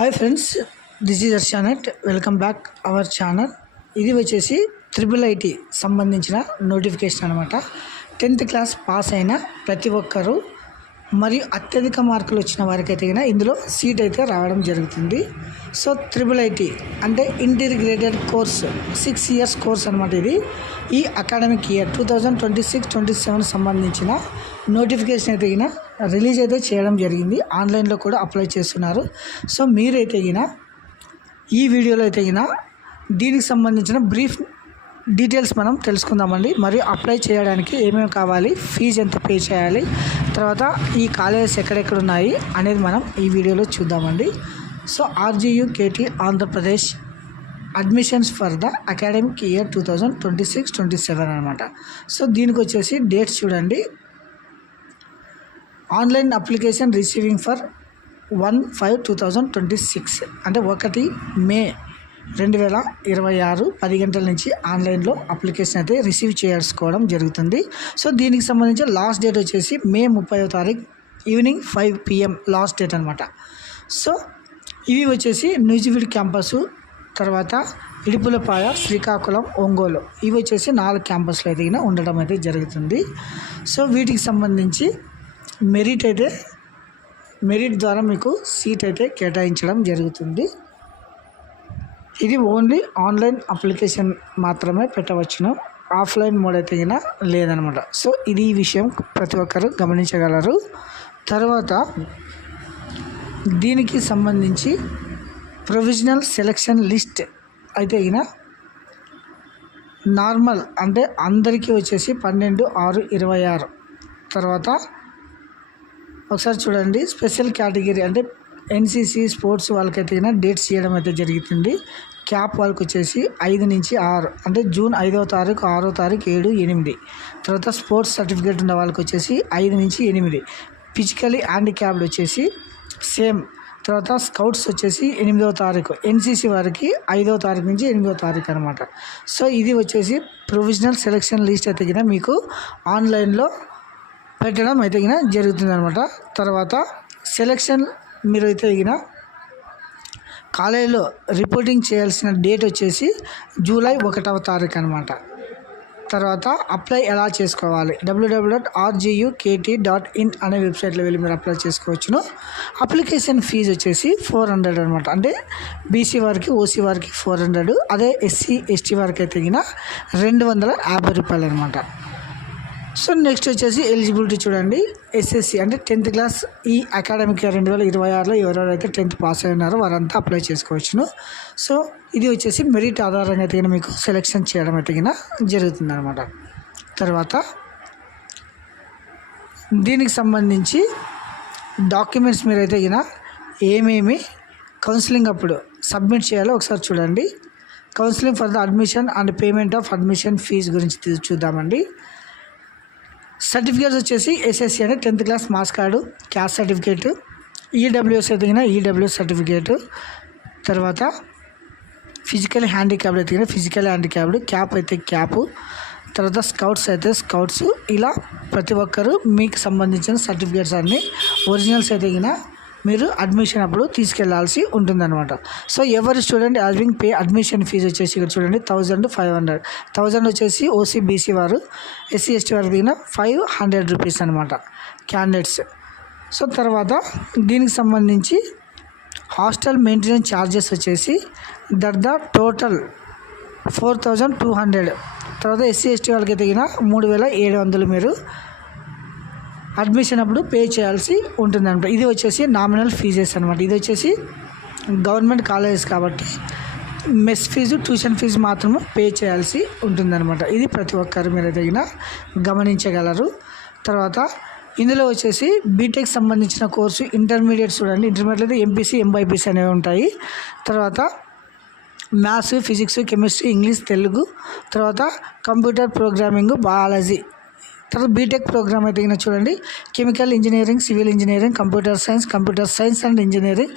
Hi friends, this is Arshanat. Welcome back our channel. ఇది వచ్చేసి IIIT సంబంధించిన నోటిఫికేషన్ అనమాట. 10th క్లాస్ పాస్ అయిన ప్రతి ఒక్కరూ మరియు అత్యధిక మార్కులు వచ్చిన వారికి అయితే ఇందులో సీట్ అయితే రావడం జరుగుతుంది. సో IIIT అంటే ఇంటిగ్రేటెడ్ కోర్స్ 6 years కోర్స్ అనమాట. ఇది ఈ అకాడమిక్ ఇయర్ 2026-27 సంబంధించిన నోటిఫికేషన్ అయితే రిలీజ్ అయితే చేయడం జరిగింది. ఆన్లైన్లో కూడా అప్లై చేస్తున్నారు. సో మీరైతే ఈ వీడియోలో అయితే దీనికి సంబంధించిన బ్రీఫ్ డీటెయిల్స్ మనం తెలుసుకుందామండి. మరియు అప్లై చేయడానికి ఏమేమి కావాలి, ఫీజు ఎంత పే చేయాలి, తర్వాత ఈ కాలేజెస్ ఎక్కడెక్కడ ఉన్నాయి అనేది మనం ఈ వీడియోలో చూద్దామండి. So RGU KT Andhra Pradesh admissions for the academic year 2026-27 అనమాట. సో దీనికి వచ్చేసి డేట్స్ చూడండి. ఆన్లైన్ అప్లికేషన్ రిసీవింగ్ ఫర్ 1/5/2026 అంటే 1 May 2026 10 గంటల నుంచి ఆన్లైన్లో అప్లికేషన్ అయితే రిసీవ్ చేసుకోవడం జరుగుతుంది. సో దీనికి సంబంధించి లాస్ట్ డేట్ వచ్చేసి May 30వ తారీఖు ఈవినింగ్ 5 PM లాస్ట్ డేట్ అనమాట. సో ఇవి వచ్చేసి నూజివీడు క్యాంపసు, తర్వాత ఇడుపులపాయ, శ్రీకాకుళం, ఒంగోలు, ఇవి వచ్చేసి 4 క్యాంపస్లు అయితే ఉండడం అయితే జరుగుతుంది. సో వీటికి సంబంధించి మెరిట్ ద్వారా మీకు సీట్ అయితే కేటాయించడం జరుగుతుంది. ఇది ఓన్లీ ఆన్లైన్ అప్లికేషన్ మాత్రమే పెట్టవచ్చును, ఆఫ్లైన్ మోడ్ అయితే లేదనమాట. సో ఇది ఈ విషయం ప్రతి ఒక్కరు గమనించగలరు. తర్వాత దీనికి సంబంధించి ప్రొవిజనల్ సెలక్షన్ లిస్ట్ అయితే నార్మల్ అంటే అందరికీ వచ్చేసి 12/6/26. తర్వాత ఒకసారి చూడండి, స్పెషల్ కేటగిరీ అంటే NCC స్పోర్ట్స్ వాళ్ళకైతే డేట్స్ చేయడం అయితే జరుగుతుంది. క్యాప్ వాళ్ళకి వచ్చేసి 5 నుంచి 6 అంటే జూన్ 5వ తారీఖు, 6వ తారీఖు, 7, 8. తర్వాత స్పోర్ట్స్ సర్టిఫికేట్ ఉన్న వాళ్ళకి వచ్చేసి 5 నుంచి 8. ఫిజికలీ హ్యాండిక్యాప్డ్ వచ్చేసి సేమ్. తర్వాత స్కౌట్స్ వచ్చేసి 8వ తారీఖు, NCC వారికి 5వ తారీఖు నుంచి 8వ తారీఖు అనమాట. సో ఇది వచ్చేసి ప్రొవిజనల్ సెలక్షన్ లిస్ట్ అయితే మీకు ఆన్లైన్లో పెట్టడం అయితే జరుగుతుంది అనమాట. తర్వాత సెలక్షన్ మీరు అయితే కాలేజీలో రిపోర్టింగ్ చేయాల్సిన డేట్ వచ్చేసి జూలై 1వ తారీఖు అనమాట. తర్వాత అప్లై ఎలా చేసుకోవాలి, www.rguk.in అనే వెబ్సైట్లో వెళ్ళి మీరు అప్లై చేసుకోవచ్చును. అప్లికేషన్ ఫీజు వచ్చేసి 400 అనమాట. అంటే BC వారికి, OC వారికి 400, అదే SC ST వారికి అయితే 250 రూపాయలు అనమాట. సో నెక్స్ట్ వచ్చేసి ఎలిజిబిలిటీ చూడండి. SSC అంటే 10th క్లాస్ ఈ అకాడమిక్ ఇయర్ 2026లో ఎవరెవరైతే 10th పాస్ అయి ఉన్నారో వారంతా అప్లై చేసుకోవచ్చును. సో ఇది వచ్చేసి మెరిట్ ఆధారంగా అయితే మీకు సెలెక్షన్ చేయడం అయితే జరుగుతుంది అనమాట. తర్వాత దీనికి సంబంధించి డాక్యుమెంట్స్ మీరైతే ఏమేమి కౌన్సిలింగ్ అప్పుడు సబ్మిట్ చేయాలో ఒకసారి చూడండి. Counselling for the admission and payment of admission fee గురించి చూద్దామండి. సర్టిఫికేట్స్ వచ్చేసి SSC అంటే 10th class marks card, caste certificate, EWS అయితే EWS సర్టిఫికేట్, తర్వాత ఫిజికల్ హ్యాండిక్యాప్డ్ అయితే ఫిజికల్ హ్యాండిక్యాప్డ్, క్యాప్ అయితే క్యాప్, తర్వాత స్కౌట్స్ అయితే స్కౌట్స్. ఇలా ప్రతి ఒక్కరు మీకు సంబంధించిన సర్టిఫికేట్స్ అన్నీ ఒరిజినల్స్ అయితే మీరు అడ్మిషన్ అప్పుడు తీసుకెళ్లాల్సి ఉంటుందన్నమాట. సో ఎవరి student having pay admission fee వచ్చేసి ఇక్కడ చూడండి 1500. 1000 వచ్చేసి OC BC వారు, SC ST వారు 500 రూపీస్ అనమాట క్యాండిడేట్స్. సో తర్వాత దీనికి సంబంధించి హాస్టల్ మెయింటెనెన్స్ ఛార్జెస్ వచ్చేసి ద టోటల్ 4200. తర్వాత SC ST వాళ్ళకి అయితే 3700 మీరు అడ్మిషన్ అప్పుడు పే చేయాల్సి ఉంటుందన్నమాట. ఇది వచ్చేసి నామినల్ ఫీజెస్ అనమాట. ఇది వచ్చేసి గవర్నమెంట్ కాలేజెస్ కాబట్టి మెస్ ఫీజు, ట్యూషన్ ఫీజు మాత్రమే పే చేయాల్సి ఉంటుందన్నమాట. ఇది ప్రతి ఒక్కరు మీరు గమనించగలరు. తర్వాత ఇందులో వచ్చేసి బీటెక్ సంబంధించిన కోర్సు ఇంటర్మీడియట్ చూడండి. ఇంటర్మీడియట్ MPC MYPC అనేవి ఉంటాయి. తర్వాత maths, physics, chemistry, English, Telugu, తర్వాత కంప్యూటర్ ప్రోగ్రామింగ్, బయాలజీ. తర్వాత బీటెక్ ప్రోగ్రామ్ అయితే చూడండి chemical engineering, civil engineering, computer science and engineering,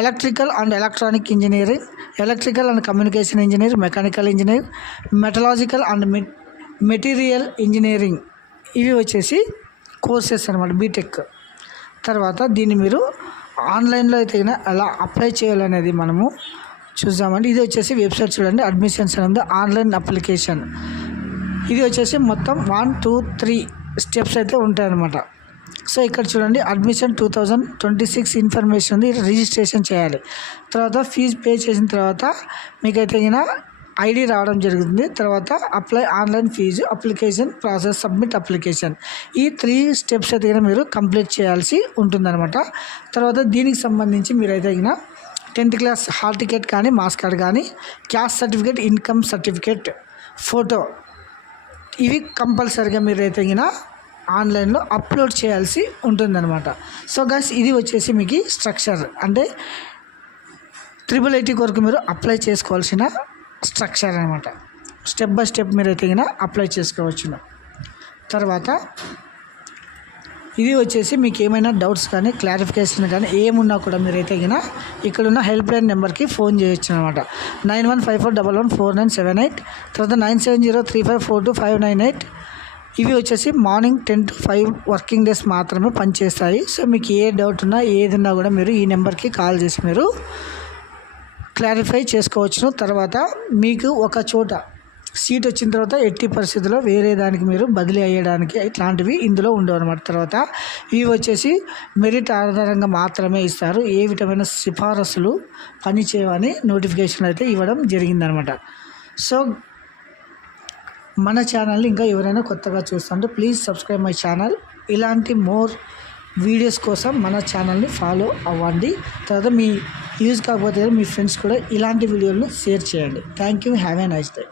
electrical and electronic engineering, electrical and communication engineering, mechanical engineering, మెటలాజికల్ and material engineering. ఇవి వచ్చేసి courses అనమాట BTech. తర్వాత దీన్ని మీరు ఆన్లైన్లో అయితే ఎలా అప్లై చేయాలనేది మనము చూద్దామండి. ఇది వచ్చేసి వెబ్సైట్ చూడండి, అడ్మిషన్స్ అనేది ఆన్లైన్ అప్లికేషన్. ఇది వచ్చేసి మొత్తం 1, 2, 3 స్టెప్స్ అయితే ఉంటాయన్నమాట. సో ఇక్కడ చూడండి, అడ్మిషన్ 2026 ఇన్ఫర్మేషన్ ఉంది, రిజిస్ట్రేషన్ చేయాలి. తర్వాత ఫీజు పే చేసిన తర్వాత మీకైతే ఐడి రావడం జరుగుతుంది. తర్వాత apply online fee, application process, submit application, ఈ 3 స్టెప్స్ అయితే మీరు కంప్లీట్ చేయాల్సి ఉంటుందన్నమాట. తర్వాత దీనికి సంబంధించి మీరైతే 10th క్లాస్ హాల్ టికెట్ కానీ, మాస్ కార్డ్ కానీ, caste certificate, income certificate, photo, ఇవి కంపల్సరిగా మీరైతే ఆన్లైన్లో అప్లోడ్ చేయాల్సి ఉంటుందన్నమాట. సో గైస్, ఇది వచ్చేసి మీకు స్ట్రక్చర్, అంటే IIIT కొరకు మీరు అప్లై చేసుకోవాల్సిన స్ట్రక్చర్ అనమాట. స్టెప్ బై స్టెప్ మీరైతే అప్లై చేసుకోవచ్చును. తర్వాత ఇది వచ్చేసి మీకు ఏమైనా డౌట్స్ కానీ, క్లారిఫికేషన్ కానీ ఏమున్నా కూడా మీరైతే ఇక్కడున్న హెల్ప్ లైన్ నెంబర్కి ఫోన్ చేయొచ్చు అనమాట. 9154114978, తర్వాత 9703542598. ఇవి వచ్చేసి మార్నింగ్ 10 to 5 వర్కింగ్ డేస్ మాత్రమే పనిచేస్తాయి. సో మీకు ఏ డౌట్ ఉన్నా ఏదున్నా కూడా మీరు ఈ నెంబర్కి కాల్ చేసి మీరు క్లారిఫై చేసుకోవచ్చును. తర్వాత మీకు ఒక చోట సీట్ వచ్చిన తర్వాత ఎట్టి పరిస్థితుల్లో వేరే దానికి మీరు బదిలీ అయ్యడానికి ఇట్లాంటివి ఇందులో ఉండవు అనమాట. తర్వాత ఇవి వచ్చేసి మెరిట్ ఆధారంగా మాత్రమే ఇస్తారు, ఏ విధమైన సిఫారసులు పనిచేయవని నోటిఫికేషన్ అయితే ఇవ్వడం జరిగిందనమాట. సో మన ఛానల్ని ఇంకా ఎవరైనా కొత్తగా చూస్తుంటే ప్లీజ్ సబ్స్క్రైబ్ మై ఛానల్. ఇలాంటి మోర్ వీడియోస్ కోసం మన ఛానల్ని ఫాలో అవ్వండి. తర్వాత మీ యూజ్ కాకపోతే మీ ఫ్రెండ్స్ కూడా ఇలాంటి వీడియోలను షేర్ చేయండి. Thank you, have a nice day.